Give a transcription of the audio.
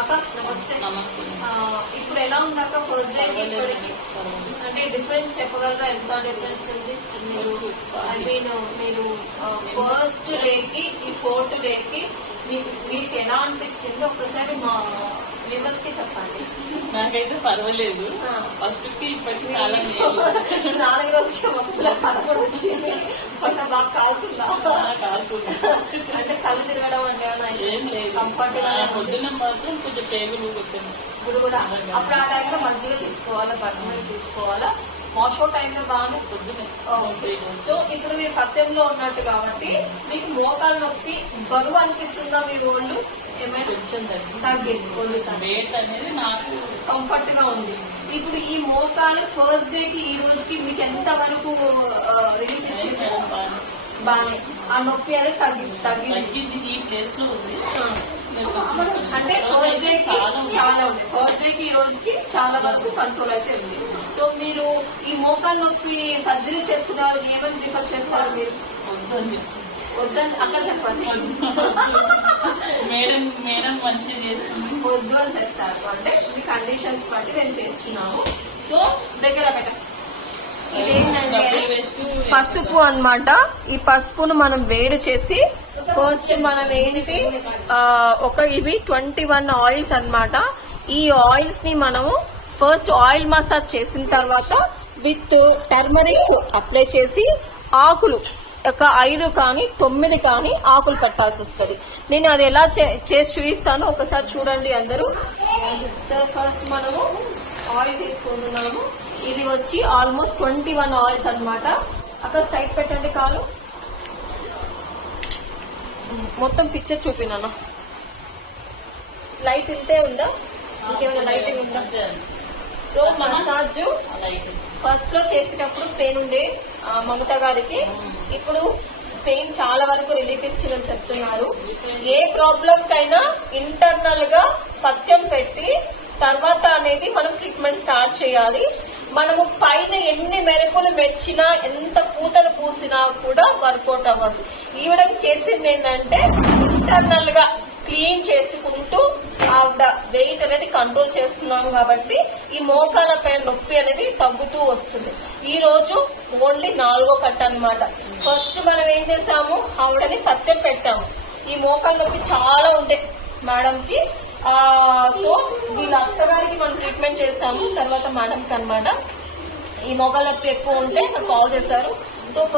అక్క నమస్తే. నమస్తే. ఇప్పుడు ఎలా ఉంది అక్క ఫస్ట్ డేకి ఇప్పటికి? అంటే డిఫరెన్స్ చెప్పగలరా? ఎంత డిఫరెన్స్ ఉంది? మీరు ఐ మీన్ మీరు ఫస్ట్ డేకి ఈ ఫోర్త్ డేకి మీకు ఎలా అనిపించింది ఒక్కసారి మా వ్యూవర్స్ కి చెప్పండి. నాకైతే పర్వాలేదు, ఫస్ట్ కి ఇప్పటికి చాలా మేలు. 4 రోజులకి మొత్తం కలపడ వచ్చింది, బాగా కాలుతుందా? అంటే కళ్ళు తిరగడం అంటే ఏం లేదు, కంఫర్ట్ గా పొద్దున్న మాత్రం కొంచెం పేగులు కూర్చొని ఇప్పుడు కూడా అప్పుడు ఆ టైంలో మంచిగా తీసుకోవాలా, బట్టలు తీసుకోవాలా, మోషో టైంలో బాగానే పొద్దునే. సో ఇప్పుడు మీరు సత్యంలో ఉన్నట్టు కాబట్టి మీకు మోకాలు నొప్పి బరువు అనిపిస్తుందా? మీ ఒళ్ళు ఏమైనా కొంచెం తగ్గింది, వెయిట్ అనేది నాకు కంఫర్ట్ గా ఉంది. ఇప్పుడు ఈ మోకాలు ఫస్ట్ డే కి ఈ రోజుకి మీకు ఎంత వరకు రిలీఫ్ ఇచ్చింది? బాగానే ఆ నొప్పి అనేది తగ్గింది. ఈ ప్లేస్ లో ఉంది. అంటే ఫస్ట్ డే కి చాలా ఉంది, ఫస్ట్ డే కి ఈ రోజుకి చాలా వరకు కంట్రోల్ అయితే ఉంది. సో మీరు ఈ మోకాలు నొప్పి సర్జరీ చేసుకున్నారు, ఏమని ప్రిఫర్ చేస్తారు మీరు? వద్దని అక్కడ చెప్పండి. మేడం మంచిగా చేస్తుంది, వద్దు అని చెప్తారు. అంటే మీ కండిషన్స్ బట్టి మేము చేస్తున్నాము. సో దగ్గర పెట్ట ఇదేంటంటే పసుపు అన్నమాట. ఈ పసుపును మనం వేడి చేసి ఫస్ట్ మనం ఏంటి ఇవి 21 ఆయిల్స్ అన్నమాట. ఈ ఆయిల్స్ ని మనము ఫస్ట్ ఆయిల్ మసాజ్ చేసిన తర్వాత విత్ టర్మరిక్ అప్లై చేసి ఆకులు 5 కానీ 9 కానీ ఆకులు పెట్టాల్సి వస్తుంది. నేను అది ఎలా చేసి చూపిస్తాను, ఒకసారి చూడండి అందరూ. సార్ ఫస్ట్ మనము ఆయిల్ తీసుకుంటున్నాము. ఇది వచ్చి ఆల్మోస్ట్ 21 ఆయిల్స్ అన్నమాట. అక్కడ స్ట్రైట్ పెట్టండి కాలు. మొత్తం పిక్చర్ చూపినాను. లైట్ ఇంతే ఉందా? ఇంకేమైనా లైటింగ్ ఉందా? సో మసాజ్ ఫస్ట్ లో చేసేటప్పుడు పెయిన్ ఉండే మమత గారికి ఇప్పుడు పెయిన్ చాలా వరకు రిలీఫ్ ఇచ్చిందని చెప్తున్నారు. ఏ ప్రాబ్లం కైనా ఇంటర్నల్ గా పథ్యం పెట్టి తర్వాత అనేది మనం ట్రీట్మెంట్ స్టార్ట్ చేయాలి. మనము పైన ఎన్ని మెరుపులు మెచ్చినా, ఎంత పూతలు పూసినా కూడా వర్కౌట్ అవ్వదు. ఈవిడకి చేసింది ఏంటంటే ఇంటర్నల్ గా క్లీన్ చేసుకుంటూ ఆవిడ వెయిట్ అనేది కంట్రోల్ చేస్తున్నాము కాబట్టి ఈ మోకాల పైన నొప్పి అనేది తగ్గుతూ వస్తుంది. ఈ రోజు ఓన్లీ 4వ కట్ట అన్నమాట. ఫస్ట్ మనం ఏం చేసాము, ఆవిడని పథ్యం పెట్టాము. ఈ మోకాల నొప్పి చాలా ఉండే మేడం కి. సో వీళ్ళ అత్తగారికి మనం ట్రీట్మెంట్ చేసాము. తర్వాత మేడం కి అన్నమాట ఈ మోకాల నొప్పి ఎక్కువ ఉంటే నాకు కాల్ చేశారు. So first